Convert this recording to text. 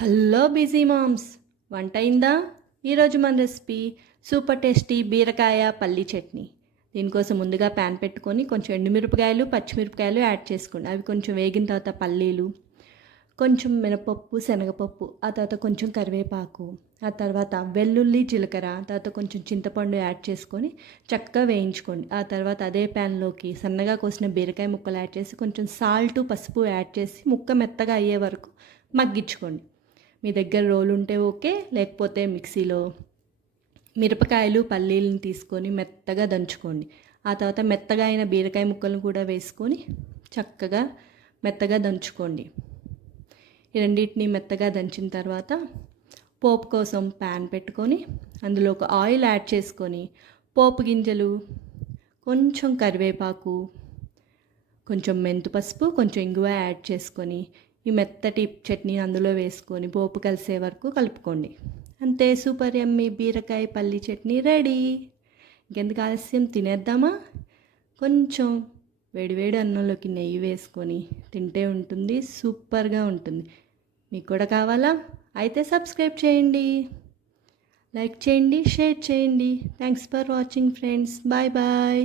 Hello busy moms, వంట అయిందా? ఈరోజు మన రెసిపీ సూపర్ టేస్టీ బీరకాయ పల్లి చట్నీ. దీనికోసం ముందుగా ప్యాన్ పెట్టుకొని కొంచెం ఎండుమిరపకాయలు పచ్చిమిరపకాయలు యాడ్ చేసుకోండి. అవి కొంచెం వేగిన తర్వాత పల్లీలు, కొంచెం మినపప్పు శనగపప్పు, ఆ తర్వాత కొంచెం కరివేపాకు, ఆ తర్వాత వెల్లుల్లి జీలకర్ర, తర్వాత కొంచెం చింతపండు యాడ్ చేసుకొని చక్కగా వేయించుకోండి. ఆ తర్వాత అదే ప్యాన్లోకి సన్నగా కోసిన బీరకాయ ముక్కలు యాడ్ చేసి కొంచెం సాల్ట్ పసుపు యాడ్ చేసి ముక్క మెత్తగా అయ్యే వరకు మగ్గించుకోండి. మీ దగ్గర రోలు ఉంటే ఓకే, లేకపోతే మిక్సీలో మిరపకాయలు పల్లీలను తీసుకొని మెత్తగా దంచుకోండి. ఆ తర్వాత మెత్తగా అయిన బీరకాయ ముక్కలను కూడా వేసుకొని చక్కగా మెత్తగా దంచుకోండి. ఈ రెండింటిని మెత్తగా దంచిన తర్వాత పోపు కోసం ప్యాన్ పెట్టుకొని అందులో ఒక ఆయిల్ యాడ్ చేసుకొని పోపు గింజలు, కొంచెం కరివేపాకు, కొంచెం మెంతు పసుపు, కొంచెం ఇంగువ యాడ్ చేసుకొని ఈ మెత్తటి చట్నీ అందులో వేసుకొని పోపు కలిసే వరకు కలుపుకోండి. అంతే, సూపర్ యమ్మీ బీరకాయ పల్లి చట్నీ రెడీ. ఇంకెందుకు ఆలస్యం, తినేద్దామా? కొంచెం వేడివేడి అన్నంలోకి నెయ్యి వేసుకొని తింటే ఉంటుంది, సూపర్గా ఉంటుంది. మీకు కూడా కావాలా? అయితే సబ్స్క్రైబ్ చేయండి, లైక్ చేయండి, షేర్ చేయండి. Thanks for watching friends. Bye bye.